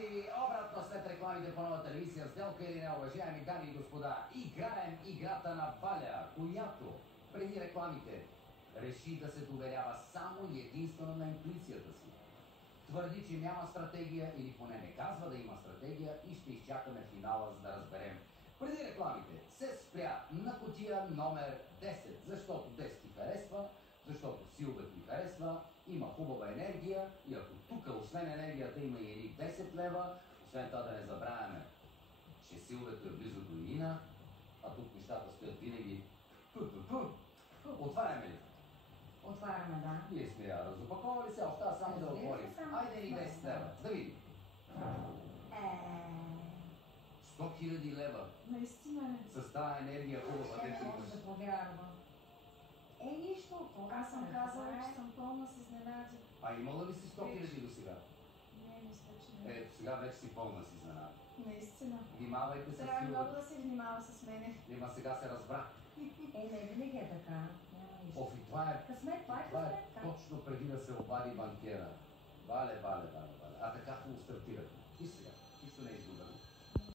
И обратно след рекламите по нова телевизия, сделка или не, уважаеми дами и господа, играем играта на Валя, която преди рекламите реши да се доверява само и единствено на интуицията си. Твърди, че няма стратегия или поне не казва да има стратегия и ще изчакаме финала, за да разберем. Преди рекламите се спря на кутия номер 10, защото 10 ти харесва, защото Силвет ми харесва, има хубава енергия и ако тук освен енергията има и едни 10 лева, освен това да не забравяме, че Силвето е близо до Ирина, а тук нещата стоят винаги Отваряме ли? Отваряме, да. Ние сме я разопаковали, сега остава само да отворим. Айде ни 10 лева, да видим. 100 000 лева. Наистина ли? С тази енергия хубава. Не може да повярва. Нищо. Аз съм казала, че съм пълна с изненади. А имала ли си 100 000 до сега? Не, мисля, че не. Ето, сега вече си пълна с изненади. Наистина. Внимавайте с Трябва Силвет. много да се внимава с мене. Нима сега се разбра. Не винаги е така. Няма нищо. Оф, и това е... Късмет, това е Това е късмет. точно преди да се обади банкера. Вале. А така хубаво стартирахме. И сега, нищо не е изгубено.